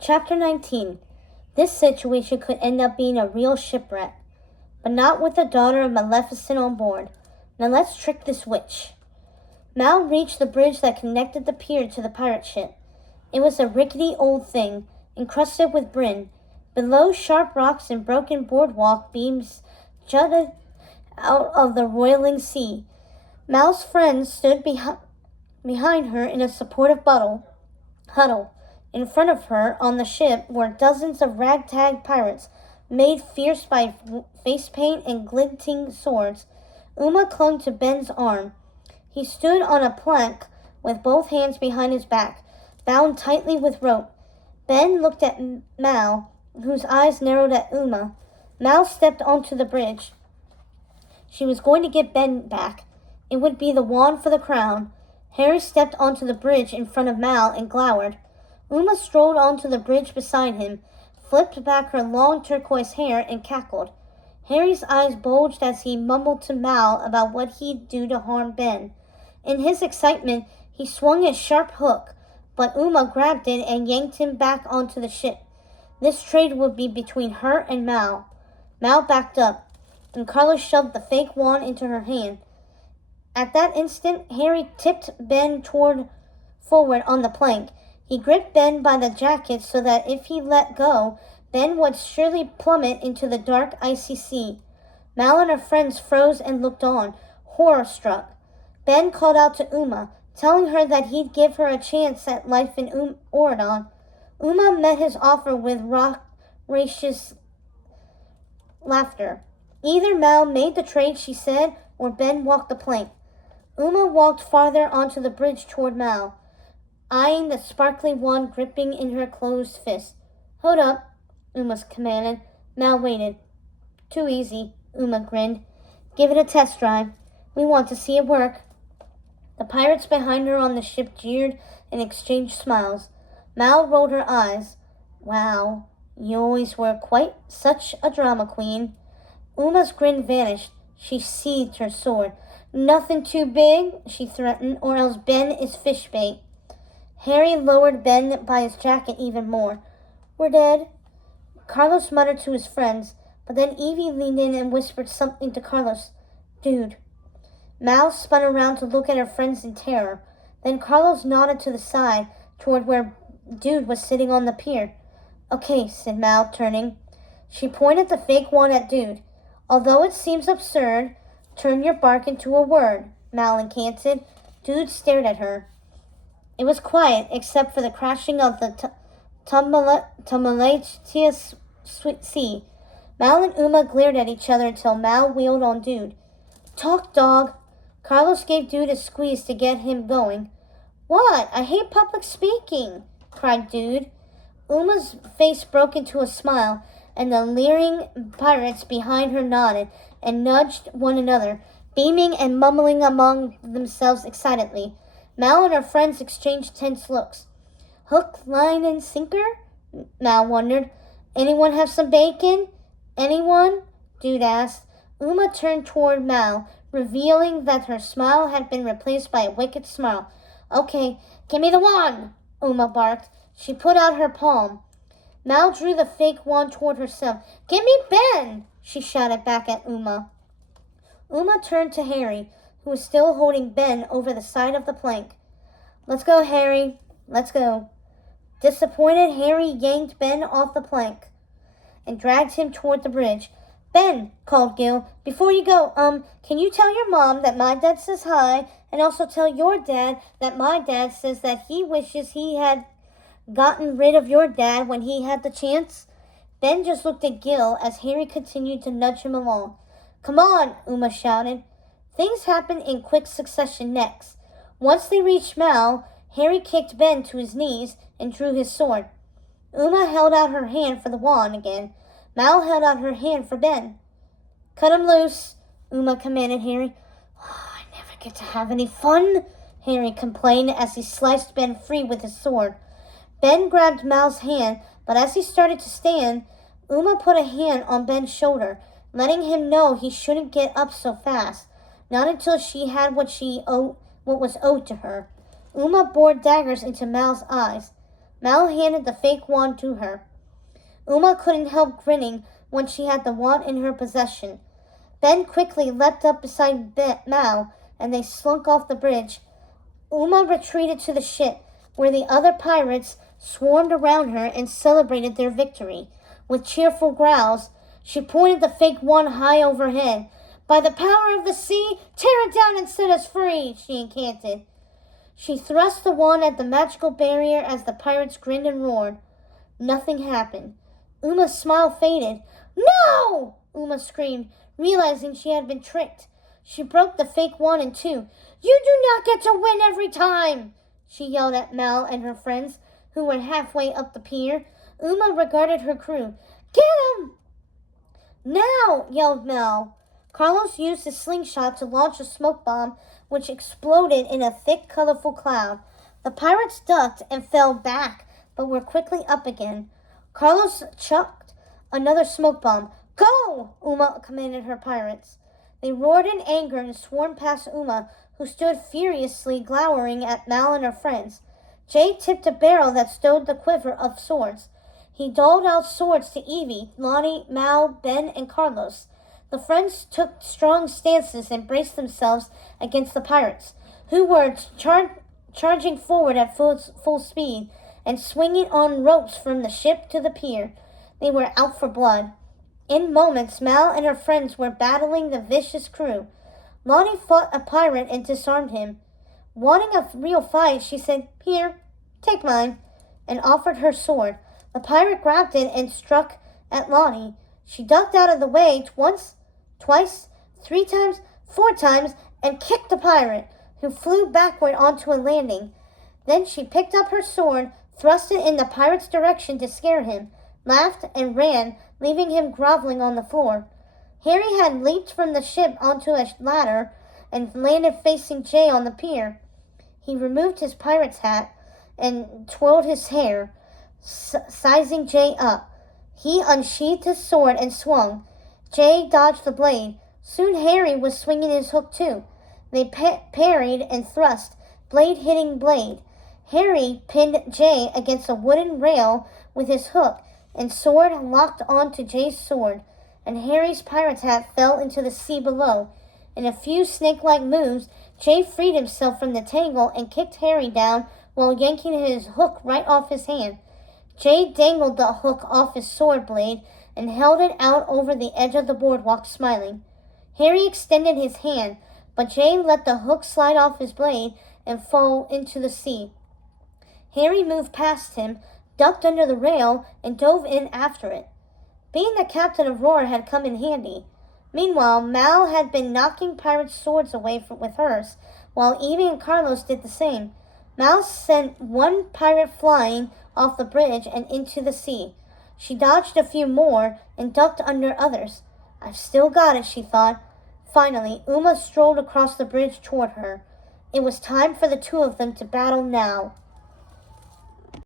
Chapter 19. This situation could end up being a real shipwreck, but not with the daughter of Maleficent on board. Now let's trick this witch. Mal reached the bridge that connected the pier to the pirate ship. It was a rickety old thing, encrusted with brin. Below, sharp rocks and broken boardwalk beams jutted out of the roiling sea. Mal's friends stood behind her in a supportive huddle. In front of her on the ship were dozens of ragtag pirates, made fierce by face paint and glinting swords. Uma clung to Ben's arm. He stood on a plank with both hands behind his back, bound tightly with rope. Ben looked at Mal, whose eyes narrowed at Uma. Mal stepped onto the bridge. She was going to get Ben back. It would be the wand for the crown. Harry stepped onto the bridge in front of Mal and glowered. Uma strolled onto the bridge beside him, flipped back her long turquoise hair, and cackled. Harry's eyes bulged as he mumbled to Mal about what he'd do to harm Ben. In his excitement, he swung his sharp hook, but Uma grabbed it and yanked him back onto the ship. This trade would be between her and Mal. Mal backed up, and Carlos shoved the fake wand into her hand. At that instant, Harry tipped Ben forward on the plank. He gripped Ben by the jacket so that if he let go, Ben would surely plummet into the dark, icy sea. Mal and her friends froze and looked on, horror-struck. Ben called out to Uma, telling her that he'd give her a chance at life in Oridon. Uma met his offer with raucous laughter. Either Mal made the trade, she said, or Ben walked the plank. Uma walked farther onto the bridge toward Mal, eyeing the sparkly wand gripping in her closed fist. "Hold up," Uma commanded. Mal waited. "Too easy," Uma grinned. "Give it a test drive. We want to see it work." The pirates behind her on the ship jeered and exchanged smiles. Mal rolled her eyes. "Wow, you always were quite such a drama queen." Uma's grin vanished. She seethed her sword. "Nothing too big," she threatened, "or else Ben is fish bait." Harry lowered Ben by his jacket even more. "We're dead," Carlos muttered to his friends, but then Evie leaned in and whispered something to Carlos. "Dude." Mal spun around to look at her friends in terror. Then Carlos nodded to the side, toward where Dude was sitting on the pier. "Okay," said Mal, turning. She pointed the fake wand at Dude. "Although it seems absurd, turn your bark into a word," Mal incanted. Dude stared at her. It was quiet, except for the crashing of the tumultuous sea. Mal and Uma glared at each other until Mal wheeled on Dude. "Talk, dog." Carlos gave Dude a squeeze to get him going. "What? I hate public speaking," cried Dude. Uma's face broke into a smile, and the leering pirates behind her nodded and nudged one another, beaming and mumbling among themselves excitedly. Mal and her friends exchanged tense looks. "Hook, line, and sinker?" Mal wondered. "Anyone have some bacon?" "Anyone?" Dude asked. Uma turned toward Mal, revealing that her smile had been replaced by a wicked smile. "Okay, give me the wand," Uma barked. She put out her palm. Mal drew the fake wand toward herself. "Give me Ben!" she shouted back at Uma. Uma turned to Harry, who was still holding Ben over the side of the plank. "Let's go, Harry. Let's go." Disappointed, Harry yanked Ben off the plank and dragged him toward the bridge. "Ben," called Gil, "before you go, can you tell your mom that my dad says hi, and also tell your dad that my dad says that he wishes he had gotten rid of your dad when he had the chance?" Ben just looked at Gil as Harry continued to nudge him along. "Come on," Uma shouted. Things happened in quick succession next. Once they reached Mal, Harry kicked Ben to his knees and drew his sword. Uma held out her hand for the wand again. Mal held out her hand for Ben. "Cut him loose," Uma commanded Harry. "Oh, I never get to have any fun," Harry complained as he sliced Ben free with his sword. Ben grabbed Mal's hand, but as he started to stand, Uma put a hand on Ben's shoulder, letting him know he shouldn't get up so fast, not until she had what was owed to her. Uma bored daggers into Mal's eyes. Mal handed the fake wand to her. Uma couldn't help grinning when she had the wand in her possession. Ben quickly leapt up beside Mal, and they slunk off the bridge. Uma retreated to the ship, where the other pirates swarmed around her and celebrated their victory. With cheerful growls, she pointed the fake wand high overhead. "By the power of the sea, tear it down and set us free," she incanted. She thrust the wand at the magical barrier as the pirates grinned and roared. Nothing happened. Uma's smile faded. "No!" Uma screamed, realizing she had been tricked. She broke the fake wand in two. "You do not get to win every time!" she yelled at Mal and her friends, who were halfway up the pier. Uma regarded her crew. "Get him!" "Now!" yelled Mal. Carlos used his slingshot to launch a smoke bomb, which exploded in a thick, colorful cloud. The pirates ducked and fell back, but were quickly up again. Carlos chucked another smoke bomb. "Go!" Uma commanded her pirates. They roared in anger and swarmed past Uma, who stood furiously glowering at Mal and her friends. Jay tipped a barrel that stowed the quiver of swords. He doled out swords to Evie, Lonnie, Mal, Ben, and Carlos. The friends took strong stances and braced themselves against the pirates, who were charging forward at full speed and swinging on ropes from the ship to the pier. They were out for blood. In moments, Mal and her friends were battling the vicious crew. Lonnie fought a pirate and disarmed him. Wanting a real fight, she said, "Here, take mine," and offered her sword. The pirate grabbed it and struck at Lonnie. She ducked out of the way once, twice, 3 times, 4 times, and kicked the pirate, who flew backward onto a landing. Then she picked up her sword, thrust it in the pirate's direction to scare him, laughed, and ran, leaving him groveling on the floor. Harry had leaped from the ship onto a ladder and landed facing Jay on the pier. He removed his pirate's hat and twirled his hair, sizing Jay up. He unsheathed his sword and swung. Jay dodged the blade. Soon Harry was swinging his hook too. They parried and thrust, blade hitting blade. Harry pinned Jay against a wooden rail with his hook, and sword locked onto Jay's sword, and Harry's pirate's hat fell into the sea below. In a few snake-like moves, Jay freed himself from the tangle and kicked Harry down while yanking his hook right off his hand. Jay dangled the hook off his sword blade and held it out over the edge of the boardwalk, smiling. Harry extended his hand, but Jay let the hook slide off his blade and fall into the sea. Harry moved past him, ducked under the rail, and dove in after it. Being the captain of Roar had come in handy. Meanwhile, Mal had been knocking pirates' swords away with hers, while Evie and Carlos did the same. Mal sent one pirate flying off the bridge and into the sea. She dodged a few more and ducked under others. "I've still got it," she thought. Finally, Uma strolled across the bridge toward her. It was time for the two of them to battle now.